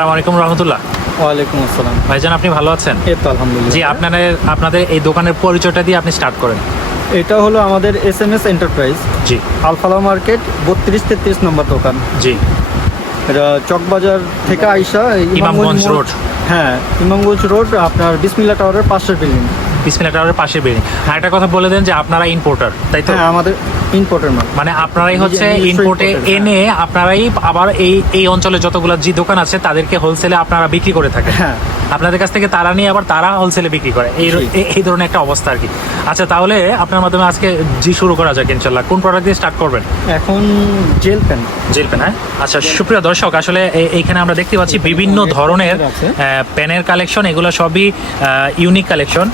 আসসালামু আলাইকুম রহমতুল্লাহ। ওয়ালাইকুম আসসালাম। ভাইজান, আপনি ভালো আছেন? এই তো আলহামদুলিল্লাহ। জি, আপনাদের এই দোকানের পরিচয়টা দিয়ে আপনি স্টার্ট করেন। এটা হলো আমাদের SMS এন্টারপ্রাইজ, জি আলফালা মার্কেট 32-33 নম্বর দোকান। জি। এটা চকবাজার থেকে আইসা ইমামগঞ্জ রোড। হ্যাঁ, ইমামগঞ্জ রোড, আপনার বিসমিল্লাহ টাওয়ারের পাশের বিল্ডিং। বিসমিল্লাহ টাওয়ারের পাশের বিল্ডিং। আর একটা কথা বলে দেন যে আপনারা ইম্পোর্টার, তাই তো? হ্যাঁ, আমাদের ইম্পোর্টের মাল। মানে আপনারাই হচ্ছে নিজস্ব ইম্পোর্টে importer, এনে আপনারাই আবার এই অঞ্চলে যতগুলো যে দোকান আছে তাদেরকে হোলসেলে আপনারা বিক্রি করে থাকেন। হ্যাঁ, আপনাদের কাছ থেকে তারা নিয়ে আবার তারা হোলসেলে বিক্রি করে, এই ধরনের একটা অবস্থা আর কি। আচ্ছা, তাহলে আপনার মাধ্যমে আজকে শুরু করা যাক ইনশাল্লাহ। কোন প্রোডাক্ট দিয়ে স্টার্ট করবেন? এখন জেল পেন। জেল পেন, হ্যাঁ। আচ্ছা, সুপ্রিয় দর্শক, আসলে এইখানে আমরা দেখতে পাচ্ছি বিভিন্ন ধরনের পেনের কালেকশন। এগুলো সবই ইউনিক কালেকশন।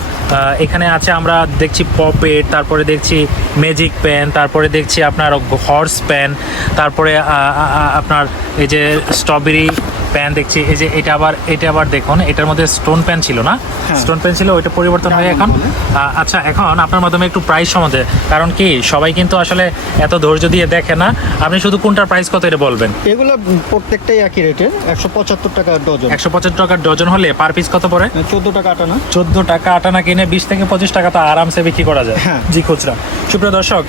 এখানে আছে, আমরা দেখছি পপেট, তারপরে দেখছি ম্যাজিক পেন, তারপরে দেখছি আপনার হর্স পেন, তারপরে আপনার এই যে স্ট্রবেরি পেন দেখছি। এই যে এটা আবার দেখুন, এটার মধ্যে স্টোন পেন ছিল না, স্টোন পেন ছিল, ওইটা পরিবর্তন হয়ে এখন। আচ্ছা, এখন আপনার মাধ্যমে একটু প্রাইস সম্বন্ধে, কারণ কি সবাই কিন্তু আসলে এত ধৈর্য দিয়ে দেখে না, আপনি শুধু কোনটার প্রাইস কত এটা বলবেন। এগুলো প্রত্যেকটাই একই রেটের, 175 টাকা ডজন। 175 টাকার ডজন হলে পার পিস কত পড়ে? 14 টাকা আটানা। 14 টাকা আটানা কিনে 20 থেকে 25 টাকা তো আরামসে বিক্রি করা যায়। হ্যাঁ। জি, খুচরা। সুপ্রিয় দর্শক,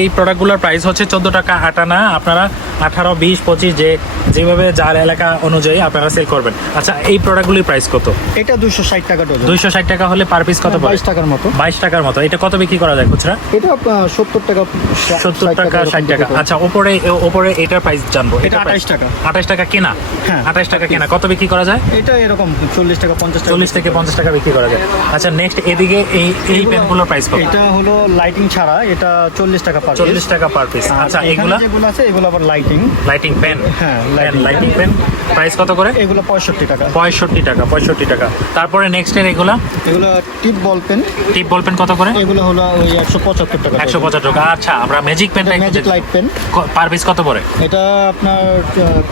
এই প্রোডাক্টগুলোর প্রাইস হচ্ছে 14 টাকা আটানা। আপনারা 18, 20, 25 যেভাবে যার এলাকা অনুযায়ী আপনারা সেল করবেন। আচ্ছা, এই প্রোডাক্টগুলির প্রাইস কত? এটা 260 টাকা ডজন। 260 টাকা হলে পার পিস কত পড়ে? 22 টাকার মতো। 22 টাকার মতো। এটা কত বিক্রি করা যায় খুচরা? এটা 70 টাকা, 70 টাকা, 60 টাকা। আচ্ছা, ওপরে এটার প্রাইস জানবো। এটা 28 টাকা। 28 টাকা কেনা? হ্যাঁ। 28 টাকা কেনা। কত বিক্রি করা যায়? এটা এরকম 40 টাকা, 50 টাকা। 40 থেকে 50 টাকা বিক্রি করা যায়। আচ্ছা, নেক্সট এদিকে এই পেনগুলোর প্রাইস কত? এটা হলো লাইটিং ছাড়া, এটা 40 টাকা পার পিস। 40 টাকা পার পিস। আচ্ছা, এগুলা যেগুলো আছে এগুলো আবার লাইটিং পেন। হ্যাঁ, লাইটিং পেন প্রাইস কত করে? এগুলো 65 টাকা। 65 টাকা। তারপরে নেক্সট এর এগুলো টিপ বল পেন। টিপ বল পেন কত করে? এগুলো হলো ওই 175 টাকা। 175 টাকা। আচ্ছা, আমরা ম্যাজিক পেনটা magic light pen, per piece কত পড়ে? এটা আপনার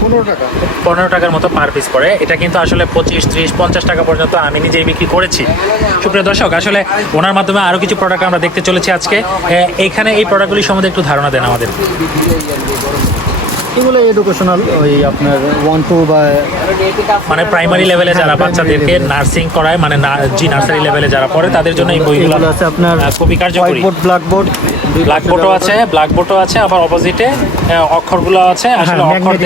15 টাকা। 15 টাকার মতো পার পিস পড়ে। এটা কিন্তু আসলে 25, 30, 50 টাকা পর্যন্ত আমি নিজেই বিক্রি করেছি। সুপ্রিয় দর্শক, আসলে ওনার মাধ্যমে আরো কিছু প্রোডাক্ট আমরা দেখতে চলেছি আজকে। এখানে এই প্রোডাক্টগুলি সম্বন্ধে একটু ধারণা দেন আমাদের। এগুলো এডুকেশনাল, ওই আপনার 1, 2 বা মানে প্রাইমারি লেভেলে যারা বাচ্চাদেরকে নার্সিং করায়, মানে নার্সারি লেভেলে যারা পড়ে তাদের জন্য এই বইগুলো এগুলো আছে আপনার খুবই কার্যকরী। ব্ল্যাকবোর্ডও আছে, আবার অপোজিটে অক্ষরগুলো আছে। আসলে অক্ষর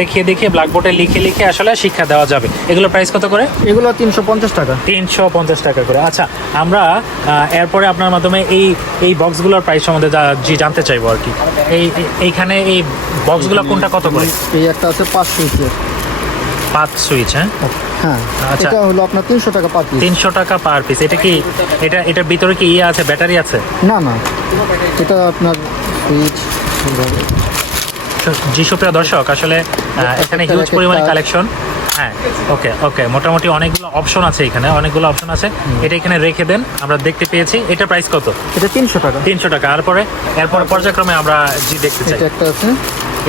দেখিয়ে ব্ল্যাকবোর্ডে লিখে আসলে শিক্ষা দেওয়া যাবে। এগুলো প্রাইস কত করে? এগুলো 350 টাকা। 350 টাকা করে। আচ্ছা, আমরা এরপরে আপনার মাধ্যমে এই বক্সগুলোর প্রাইস সম্বন্ধে জানতে চাইবো আর কি। এইখানে এই বক্সগুলো কোনটা কত করে? এই একটা আছে 5 সুইচের। 5 সুইচ, হ্যাঁ। হ্যাঁ, আচ্ছা, এটা হলো আপনার 300 টাকা পার পিস। 300 টাকা পার পিস। এটা কি এটার ভিতরে কি আছে, ব্যাটারি আছে? না, এটা আপনার সুইচ। জি, সুপ্রিয় দর্শক, আসলে এখানে হিউজ পরিমাণে কালেকশন। হ্যাঁ, ওকে, মোটামুটি অনেকগুলো অপশন আছে এখানে, এটা এখানে রেখে দেন। আমরা দেখতে পেয়েছি। এটা প্রাইস কত? এটা 300 টাকা। 300 টাকা। এরপরে পর্যায়ক্রমে আমরা দেখতে চাই। এটা একটা আছে,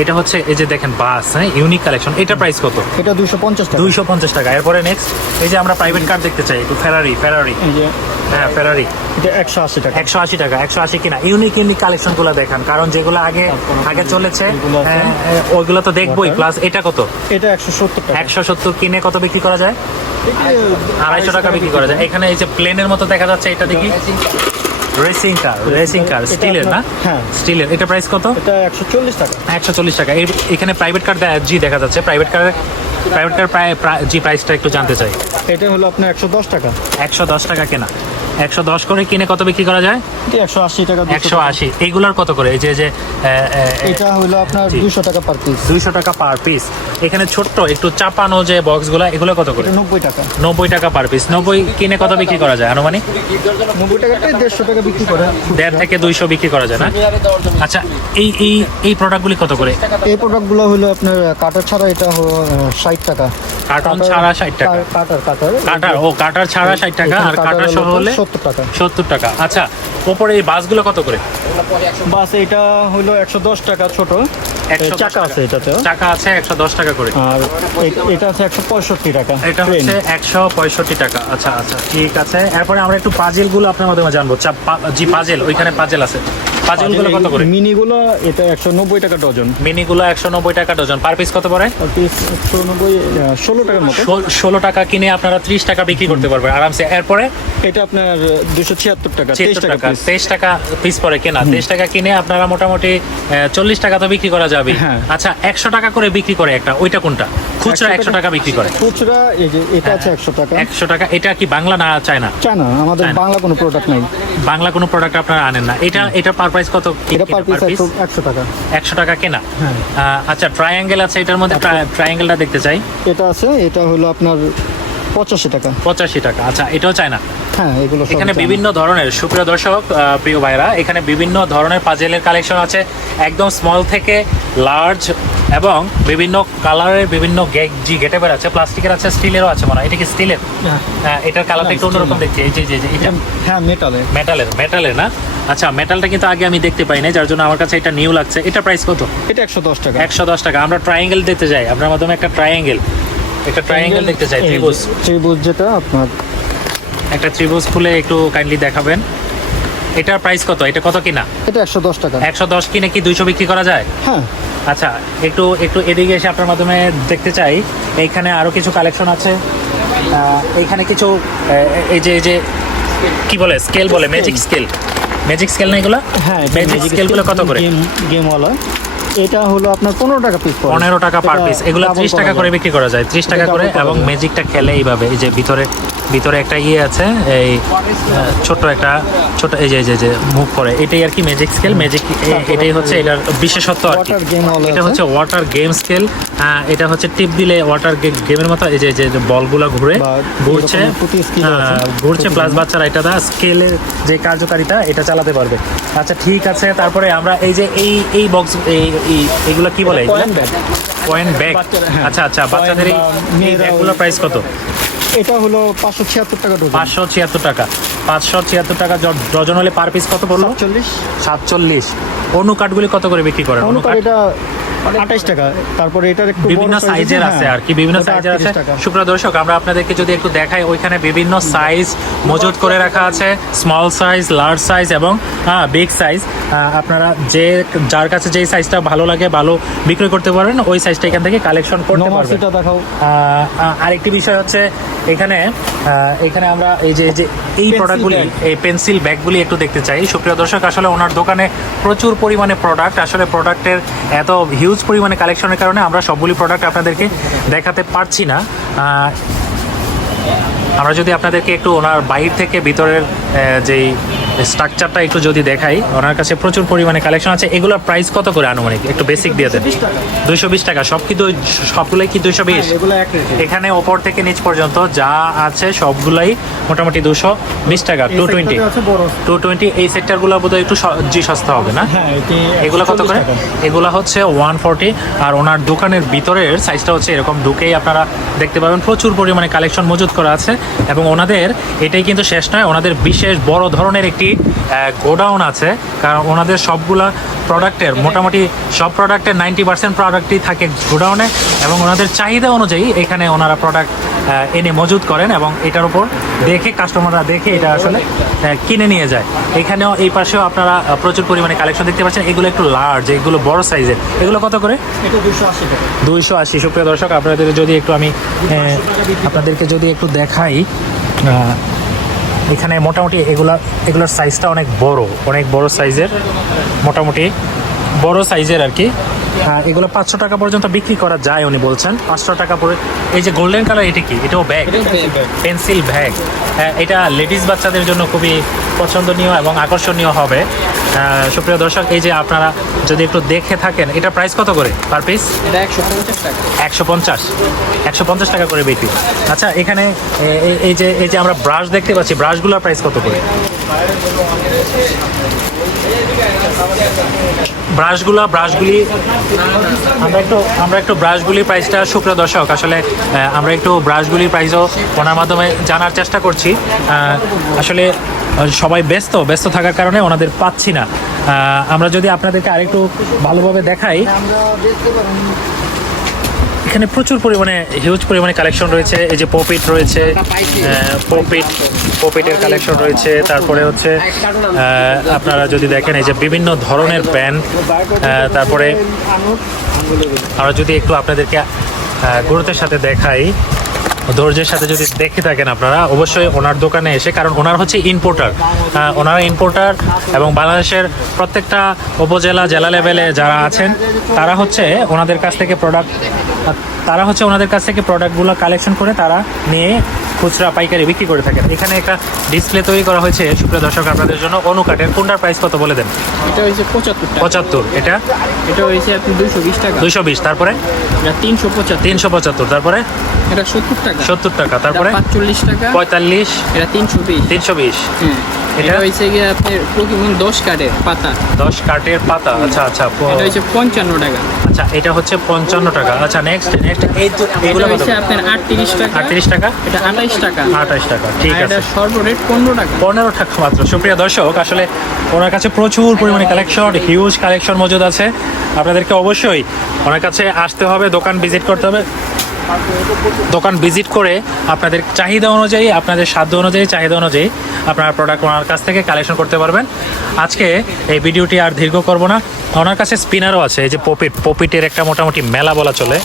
এটা হচ্ছে এই যে দেখেন বাস, হ্যাঁ, ইউনিক কালেকশন। এটা প্রাইস কত? এটা 250 টাকা। 250 টাকা। এরপরে নেক্সট এই যে আমরা প্রাইভেট কার দেখতে চাই, একটু ফেরারি। এই যে হ্যাঁ, ফেরারি। এটা 180 টাকা। 180 টাকা। 180 কিনা। ইউনিক কালেকশনগুলো দেখান, কারণ যেগুলো আগে চলেছে ওইগুলো তো দেখবোই। প্লাস এটা কত? এটা 170 টাকা। 170 কিনে কত বিক্রি করা যায়? 250 টাকা বিক্রি করা যায়। এখানে এই যে প্লেনের মতো দেখা যাচ্ছে, এটা দেখি রেসিং কার স্টিলের, না? হ্যাঁ, স্টিলের। এটা প্রাইস কত? এটা 140 টাকা। 140 টাকা। এখানে প্রাইভেট কার দেখা যাচ্ছে। প্রাইভেট কার প্রাইসটা একটু জানতে চাই। এটা হলো আপনার 110 টাকা। 110 টাকা কেনা। 110 করে কিনে কত বিক্রি করা যায়? 180 টাকা। 180। এইগুলোর কত করে? এই যে এটা হলো আপনার 200 টাকা পার পিস। 200 টাকা পার পিস। এখানে ছোট্ট একটু চাপানো যে বক্সগুলো, এগুলো কত করে? 90 টাকা। 90 টাকা পার পিস। 90 কিনে কত বিক্রি করা যায় আনুমানিক? 90 টাকাতে 150 টাকা বিক্রি করে। 150 থেকে 200 বিক্রি করা যায়, না? আচ্ছা, এই প্রোডাক্টগুলি কত করে? এই প্রোডাক্টগুলো হলো আপনার কাটার ছাড়া, এটা হলো 60 টাকা। কার্টন ছাড়া 60 টাকা। কাটার ছাড়া 60 টাকা, আর কাটার সহ হলে 70 টাকা। 70 টাকা। আচ্ছা, ওপরে এই বাসগুলো কত করে? বাস এটা হলো 110 টাকা ছোট, 110 চাকা আছে এটাতে, টাকা আছে 110 টাকা করে। আর এটা আছে 165 টাকা। এটা হচ্ছে 165 টাকা। আচ্ছা আচ্ছা, ঠিক আছে। এরপরে আমরা একটু পাজেল গুলো আপনার মাধ্যমে জানবো। জি পাজেল, ওইখানে পাজেল আছে। পাজেল গুলো কত করে? মিনিগুলো এটা 190 টাকা ডজন। মিনিগুলো 190 টাকা ডজন। পার পিস কত পড়ে? আর পিস 190, 16 টাকার মতো। 16 টাকা কিনে আপনারা 30 টাকা বিক্রি করতে পারবেন আরামসে। এরপরে এটা আপনার 276 টাকা, 23 টাকা পিস। 23 টাকা পিস পরে কেনা। 23 টাকা কিনে আপনারা মোটামুটি 40 টাকা তো বিক্রি করা যাবে। হ্যাঁ। আচ্ছা, 100 টাকা করে বিক্রি করে একটা, ওইটা কোনটা? খুচরা 100 টাকা বিক্রি করে। খুচরা এই যে এটা আছে 100 টাকা। 100 টাকা। এটা কি বাংলা না চায়না? চায়না, আমাদের চায়না। বাংলা কোনো প্রোডাক্ট নাই। বাংলা কোনো প্রোডাক্ট আপনারা আনেন না। এটা পার প্রাইস কত? এটা পার পিস 100 টাকা। 100 টাকা কেনা। হ্যাঁ। আচ্ছা, ট্রায়াঙ্গেল আছে এটার মধ্যে, ট্রায়াঙ্গেলটা দেখতে চাই। এটা আছে, এটা হলো আপনার 85 টাকা। 85 টাকা। আচ্ছা, এটাও চায়না। হ্যাঁ, এগুলো সব এখানে চায়না। বিভিন্ন ধরনের, সুপ্রিয় দর্শক, প্রিয় ভাইরা, এখানে বিভিন্ন ধরনের পাজেলের কালেকশন আছে, একদম স্মল থেকে লার্জ, এবং বিভিন্ন কালারের বিভিন্ন গেটেবের আছে। প্লাস্টিকের আছে, স্টিলেরও আছে মনে হয়। এটা কি স্টিলের? হ্যাঁ। এটার কালারটা একটু অন্যরকম দেখছি। এই যে এটা হ্যাঁ, মেটালের। মেটালের না? আচ্ছা, মেটালটা কিন্তু আগে আমি দেখতে পাই না, যার জন্য আমার কাছে এটা নিউ লাগছে। এটা প্রাইস কত? এটা 110 টাকা। 110 টাকা। আমরা ট্রায়াঙ্গেল দেখতে যাই আপনার মাধ্যমে, একটা ট্রায়াঙ্গেল দেখতে চাই। ত্রিভুজ যেটা আপনার, একটা ত্রিভুজ খুলে একটু কাইন্ডলি দেখাবেন। এটার প্রাইস কত? এটা কত কিনা? এটা 110 টাকা। 110 কিনে কি 200 বিক্রি করা যায়? হ্যাঁ। আচ্ছা, একটু এদিকে এসে আপনার মাধ্যমে দেখতে চাই। এইখানে আরো কিছু কালেকশন আছে। এইখানে কিছু এই যে কি বলে, স্কেল বলে, ম্যাজিক স্কেল না এগুলো? হ্যাঁ, ম্যাজিক স্কেলগুলো কত করে? গেমওয়ালা। এটা হলো আপনার 15 টাকা পিস পড়ে। 15 টাকা পার পিস। এগুলো 30 টাকা করে বিক্রি করা যায়, 30 টাকা করে। ডাবল করা এবং যায়। ম্যাজিকটা খেলে এইভাবে, এই যে ভিতরে একটা ইয়ে আছে, এই ছোট এই যে মুভ করে, এটাই আর কি ম্যাজিক স্কেল। এটাই হচ্ছে এটার বিশেষত্ব আর কি। ওয়াটার গেমওয়ালা এটা আছে। হচ্ছে ওয়াটার গেম স্কেল। এটা হচ্ছে টিপ দিলে ওয়াটার গেমের মতো এই যে বলগুলো ঘুরছে, এরকম প্রতি skill আছে। ঘুরছে, প্লাস বাচ্চারা এটা স্কেলের যে কার্যকারিতা এটা চালাতে পারবে। আচ্ছা, ঠিক আছে। তারপরে আমরা এই যে এই বক্স, এইগুলো কি বলে? Coin bag। Coin bag. বাচ্চারা, হ্যাঁ। আচ্ছা আচ্ছা, বাচ্চাদের এই মেয়েরা ব্যাগগুলোর প্রাইস কত? এটা হলো 576 টাকা ডজন। 576 টাকা। 576 টাকা ডজন হলে পার পিস কত পড়লো? 47। অন্য কাঠগুলি কত করে বিক্রি করেন? অনুকার এটা 28 টাকা। তারপরে এটার একটু বিভিন্ন বড় size সাইজের হ্যাঁ, আছে আর কি, বিভিন্ন ওটা সাইজের আছে। 38 টাকা। সুপ্রিয় দর্শক, আমরা আপনাদেরকে যদি একটু দেখাই, ওইখানে বিভিন্ন সাইজ মজুত করে রাখা আছে, স্মল সাইজ, লার্জ সাইজ এবং বিগ সাইজ। আপনারা যার কাছে যেই সাইজটা ভালো লাগে, ভালো বিক্রি করতে পারবেন, ওই সাইজটা এখান থেকে কালেকশন করতে পারবেন। নমাসিটা দেখাও। আরেকটি বিষয় হচ্ছে এখানে আমরা এই যে এই প্রোডাক্টগুলি, এই পেন্সিল ব্যাগগুলি একটু দেখতে চাই। সুপ্রিয় দর্শক, আসলে ওনার দোকানে প্রচুর পরিমাণে প্রোডাক্ট, আসলে প্রোডাক্টের এত হিউজ পরিমাণে কালেকশনের কারণে আমরা সবগুলি প্রোডাক্ট আপনাদেরকে দেখাতে পারছি না। আমরা যদি আপনাদেরকে একটু ওনার বাইরে থেকে ভিতরের যেই স্ট্রাকচারটা একটু যদি দেখাই, ওনার কাছে প্রচুর পরিমাণে কালেকশন আছে। এগুলোর প্রাইস কত করে আনুমানিক? একটু বেসিক দিয়ে দেন। 220 টাকা। সবগুলোই কি 220? এগুলো এক রেট। এখানে ওপর থেকে নিচ পর্যন্ত যা আছে সবগুলাই মোটামুটি 220 টাকা। 220। এই সেক্টরগুলো বোধহয় একটু সস্তা হবে না? হ্যাঁ, এগুলো কত করে? এগুলো হচ্ছে 140। আর ওনার দোকানের ভিতরের সাইজটা হচ্ছে এরকম, ঢুকেই আপনারা দেখতে পাবেন প্রচুর পরিমাণে কালেকশন মজুত করা আছে। এবং ওনাদের এটাই কিন্তু শেষ নয়, ওনাদের বিশেষ বড় ধরনের একটি গোডাউন আছে। কারণ ওনাদের সবগুলা প্রোডাক্টের, মোটামুটি সব প্রোডাক্টের 90% প্রোডাক্টই থাকে গোডাউনে, এবং ওনাদের চাহিদা অনুযায়ী এখানে ওনারা প্রোডাক্ট এনে মজুত করেন, এবং এটার উপর দেখে কাস্টমাররা দেখে এটা আসলে কিনে নিয়ে যায়। এখানেও এই পাশেও আপনারা প্রচুর পরিমাণে কালেকশন দেখতে পাচ্ছেন। এগুলো একটু লার্জ, এগুলো বড় সাইজের। এগুলো কত করে? এটা 280 টাকা। 280। সুপ্রিয় দর্শক, আপনাদের যদি একটু আমি আপনাদেরকে যদি একটু দেখাই, এখানে মোটামুটি এগুলোর সাইজটা অনেক বড় সাইজের, মোটামুটি বড় সাইজের আর কি। এগুলো 500 টাকা পর্যন্ত বিক্রি করা যায় উনি বলছেন। 500 টাকা পরে। এই যে গোল্ডেন কালার, এটা কি? এটাও ব্যাগ, পেন্সিল ব্যাগ। এটা লেডিস বাচ্চাদের জন্য খুবই পছন্দনীয় এবং আকর্ষণীয় হবে। সুপ্রিয় দর্শক, এই যে আপনারা যদি একটু দেখে থাকেন, এটা প্রাইস কত করে পার পিস? 150 টাকা করে বিক্রি। আচ্ছা, এখানে এই যে আমরা ব্রাশ দেখতে পাচ্ছি, ব্রাশগুলোর প্রাইস কত করে? ব্রাশগুলি আমরা একটু ব্রাশগুলির প্রাইসটা, সুপ্রিয় দর্শক আসলে আমরা একটু ব্রাশগুলির প্রাইসও ওনার মাধ্যমে জানার চেষ্টা করছি। আসলে সবাই ব্যস্ত থাকার কারণে ওনাদের পাচ্ছি না। আমরা যদি আপনাদেরকে আরেকটু ভালোভাবে দেখাই, এখানে প্রচুর পরিমাণে হিউজ পরিমাণে কালেকশন রয়েছে। এই যে পপিট রয়েছে, পপিটের কালেকশন রয়েছে। তারপরে হচ্ছে আপনারা যদি দেখেন এই যে বিভিন্ন ধরনের পেন। তারপরে আমরা যদি একটু আপনাদেরকে গুরুত্বের সাথে দেখাই, ধৈর্যের সাথে যদি দেখে থাকেন আপনারা, অবশ্যই ওনার দোকানে এসে, কারণ ওনার হচ্ছে ইম্পোর্টার, ওনারা ইম্পোর্টার এবং বাংলাদেশের প্রত্যেকটা উপজেলা জেলা লেভেলে যারা আছেন তারা হচ্ছে ওনাদের কাছ থেকে প্রোডাক্টগুলো কালেকশন করে তারা নিয়ে খুচরা পাইকারি বিক্রি করে থাকেন। এখানে একটা ডিসপ্লে তৈরি করা হয়েছে সুপ্রিয় দর্শক আপনাদের জন্য। অনুকাটের কোনটার প্রাইস কত বলে দেন? এটা হচ্ছে 75 75। এটা হচ্ছে আপনি 220 টাকা। 220। তারপরে এটা 375। 375। তারপরে এটা 70 টাকা। 70 টাকা। তারপরে 45 টাকা। 45। এটা 320। 320। এটা হচ্ছে গিয়ে আপনার প্রতিদিন 10 কার্ডের পাতা। 10 কার্টের পাতা। আচ্ছা। এটা হচ্ছে 55 টাকা। আচ্ছা, এটা হচ্ছে 55 টাকা। আচ্ছা, নেক্সট এইগুলো এটা কত? হচ্ছে আপনার 38 টাকা। 38 টাকা। এটা 28 টাকা। 28 টাকা। ঠিক আর আছে। এটা সর্বরেট 15 টাকা। 15 টাকা মাত্র। সুপ্রিয় দর্শক আসলে ওনার কাছে প্রচুর পরিমাণে কালেকশন, হিউজ কালেকশন মজুদ আছে। আপনাদেরকে অবশ্যই ওনার কাছে আসতে হবে, দোকান ভিজিট করতে হবে। দোকান ভিজিট করে আপনাদের চাহিদা অনুযায়ী, আপনাদের সাধ্য অনুযায়ী, চাহিদা অনুযায়ী আপনারা প্রোডাক্ট ওনার কাছ থেকে কালেকশন করতে পারবেন। আজকে এই ভিডিওটি আর দীর্ঘ করব না। ওনার কাছে স্পিনারও আছে। এই যে পপিটের একটা মোটামুটি মেলা বলা চলে।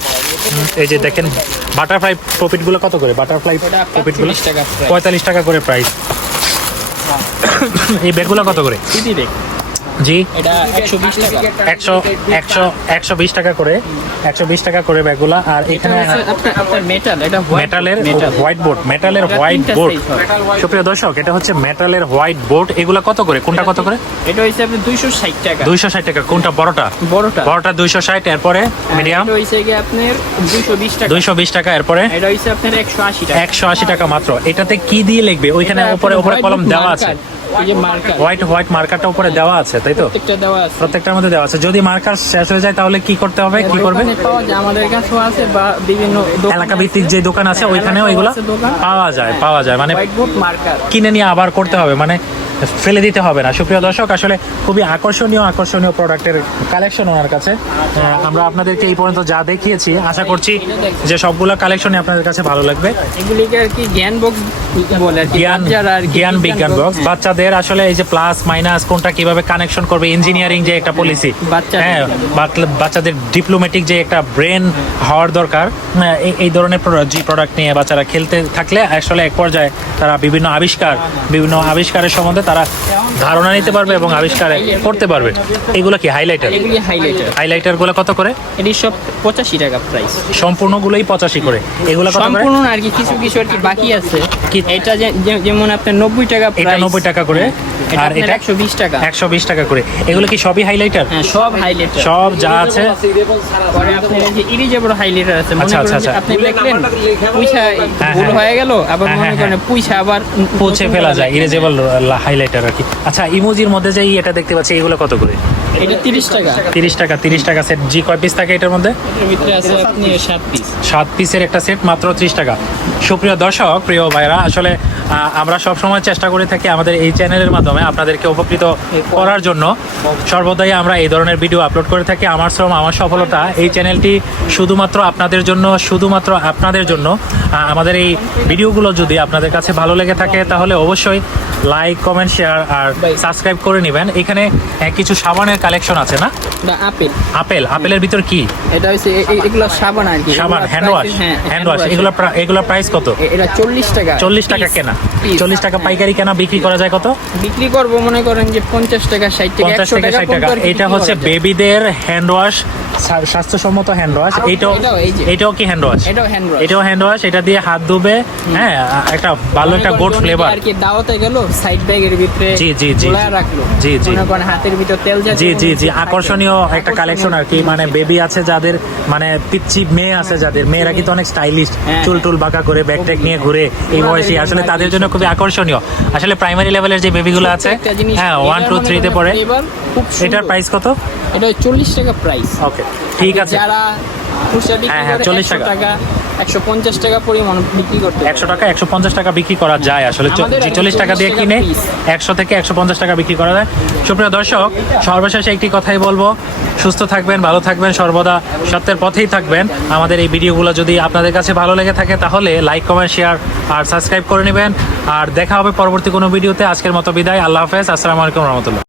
এই যে দেখেন বাটারফ্লাই পপিটগুলো কত করে? বাটারফ্লাই পপিটগুলো 45 টাকা করে প্রাইস। এই ব্যাগগুলো কত করে? জি, এটা 120 টাকা। 120 টাকা করে। 120 টাকা করে ব্যাগগুলা। আর এখানে আপনার মেটাল, এটা মেটালের হোয়াইট বোর্ড। সুপ্রিয় দর্শক, এটা হচ্ছে মেটালের হোয়াইট বোর্ড। এগুলা কত করে? কোনটা কত করে? এটা হচ্ছে আপনার 260 টাকা। 260 টাকা। কোনটা? বড়টা 260। এরপরে মিডিয়াম এটা হচ্ছে গিয়ে আপনার 220 টাকা। 220 টাকা। এরপরে এটা হচ্ছে আপনার 180 টাকা। 180 টাকা মাত্র। এটাতে কি দিয়ে লিখবে? ওইখানে উপরে কলম দেওয়া আছে। এই যে মার্কার, হোয়াইট মার্কারটা উপরে দেওয়া আছে, তাই তো? প্রত্যেকটা দেওয়া আছে। প্রত্যেকটার মধ্যে দেওয়া আছে। যদি মার্কার শেষ হয়ে যায় তাহলে কি করতে হবে? কি করবে? দোকানে পাওয়া যায়, আমাদের কাছেও আছে, বা বিভিন্ন এলাকা ভিত্তিক যে দোকান আছে ওইখানেও এগুলো পাওয়া যায়। মানে হোয়াইট বোর্ড মার্কার কিনে নিয়ে আবার করতে হবে, মানে ফেলে দিতে হবে না। সুপ্রিয় দর্শক আসলে খুবই আকর্ষণীয় প্রোডাক্টের কালেকশন ওনার কাছে। আমরা আপনাদেরকে এই পর্যন্ত যা দেখিয়েছি, আশা করছি যে সবগুলো কালেকশনই আপনাদের কাছে ভালো লাগবে। এগুলিকে আর কি জ্ঞান বক্স বলে আর কি, বাচ্চারা আর কি জ্ঞান বিজ্ঞান বক্স। বাচ্চাদের আসলে এই যে প্লাস মাইনাস কোনটা কিভাবে কানেকশন করবে, ইঞ্জিনিয়ারিং যে একটা পলিসি, হ্যাঁ, বাচ্চাদের ডিপ্লোম্যাটিক যে একটা ব্রেন হওয়ার দরকার, এই ধরনের প্রোডাক্ট নিয়ে বাচ্চারা খেলতে থাকলে আসলে এক পর্যায়ে তারা বিভিন্ন আবিষ্কারের সম্বন্ধে তারা ধারণা নিতে পারবে এবং আবিষ্কার করতে পারবে। এগুলো কি হাইলাইটার? এগুলি হাইলাইটার গুলো কত করে? এটি সব 85 টাকা প্রাইস। সম্পূর্ণগুলোই 85 করে। এগুলো কত করে? সম্পূর্ণ আর কি, কিছু আর কি বাকি আছে। এটা যেমন আপনার 90 টাকা প্রাইস। এটা 90 টাকা করে। আর এটা 120 টাকা। 120 টাকা করে। এগুলো কি সবই হাইলাইটার? হ্যাঁ, সব হাইলাইটার। সব যা আছে। পরে আপনার এই যে ইরেজেবল হাইলাইটার আছে। মনে করেন যে আপনি লিখলেন পুইছা ভুল হয়ে গেল, আবার মনে করেন পুইছা আবার মুছে ফেলা যায়, ইরেজেবল হাইলাইটার আর কি। আচ্ছা, ইমোজির মধ্যে যে এটা দেখতে পাচ্ছি, এগুলো কত করে? এটা 30 টাকা। 30 টাকা সেট। জি, কয় পিস থাকে এটার মধ্যে? এর ভিতরে আছে আপনি 7 পিস। 7 পিসের একটা সেট, মাত্র 30 টাকা। সুপ্রিয় দর্শক, প্রিয় ভাইরা, আসলে আমরা সবসময় চেষ্টা করে থাকি আমাদের এই চ্যানেলের মাধ্যমে আপনাদেরকে উপকৃত করার জন্য। সর্বদাই আমরা এই ধরনের ভিডিও আপলোড করে থাকি। আমার শ্রম আমার সফলতা। এই চ্যানেলটি শুধুমাত্র আপনাদের জন্য। আমাদের এই ভিডিওগুলো যদি আপনাদের কাছে ভালো লেগে থাকে তাহলে অবশ্যই লাইক, কমেন্ট, শেয়ার আর সাবস্ক্রাইব করে নেবেন। এখানে কিছু সাবানের কালেকশন আছে না? আপেলের ভিতর কি? এটা হচ্ছে এগুলো সাবান আর কি, সাবান, হ্যান্ড ওয়াশ। এগুলো প্রাইস কত? এটা 40 টাকা। 40 টাকা কেনা, 40 টাকা পাইকারি কেনা। বিক্রি করা যায় কত? বিক্রি করবো মনে করেন যে 50 টাকা, 60 টাকা, 50 থেকে 60 টাকা। এটা হচ্ছে বেবিদের হ্যান্ড ওয়াশ স্বাস্থ্যসম্মত হ্যান্ড ওয়াশ। এটাও এই যে। এটাও কি হ্যান্ড ওয়াশ? এটাও হ্যান্ড ওয়াশ। এটাও হ্যান্ড ওয়াশ, এটা দিয়ে হাত ধুবে। হ্যাঁ, একটা ভালো একটা গুড ফ্লেভার। আর কি দাওয়াতে গেল সাইড ব্যাগের ভিতরে জি, জি, জি, ঝোলায় রাখলো, জি, জি। মনে করেন হাতের ভিতর তেল জাতীয় জি জি কোনো জি কিছু থাকে। আকর্ষণীয় একটা কালেকশন আর কি। মানে বেবি আছে যাদের, মানে পিচ্চি মেয়ে আছে যাদের, মেয়েরা কিন্তু অনেক স্টাইলিশ, হ্যাঁ। চুল টুল বাঁকা করে ব্যাগ ট্যাগ নিয়ে ঘুরে এই বয়সী, আসলে তাদের জন্য খুবই আকর্ষণীয়। আসলে প্রাইমারি লেভেলের যে বেবিগুলো আছে, একটা জিনিস, হ্যাঁ 1 2 3 তে পড়ে। এবার খুব এটার প্রাইস কত? এটা 40 টাকা প্রাইস। ওকে, ঠিক আছে। যারা খুচরা বিক্রি হ্যাঁ, হ্যাঁ, করে 40 100 টাকা 150 টাকা পরিমাণ বিক্রি করতে 100 টাকা 150 টাকা বিক্রি করা যায় আসলে। আমাদের আগে 40 টাকা দিয়ে 40 কিনে টাকা piece। 100 থেকে 150 টাকা বিক্রি করা যায়। সুপ্রিয় দর্শক, সর্বশেষে একটি কথাই বলবো, সুস্থ থাকবেন, ভালো থাকবেন, সর্বদা সত্যের পথেই থাকবেন। আমাদের এই ভিডিওগুলো যদি আপনাদের কাছে ভালো লেগে থাকে তাহলে লাইক, কমেন্ট, শেয়ার আর সাবস্ক্রাইব করে নেবেন। আর দেখা হবে পরবর্তী কোনো ভিডিওতে। আজকের মতো বিদায়, আল্লাহ হাফেজ, আসসালামু আলাইকুম রহমতুল্লাহ।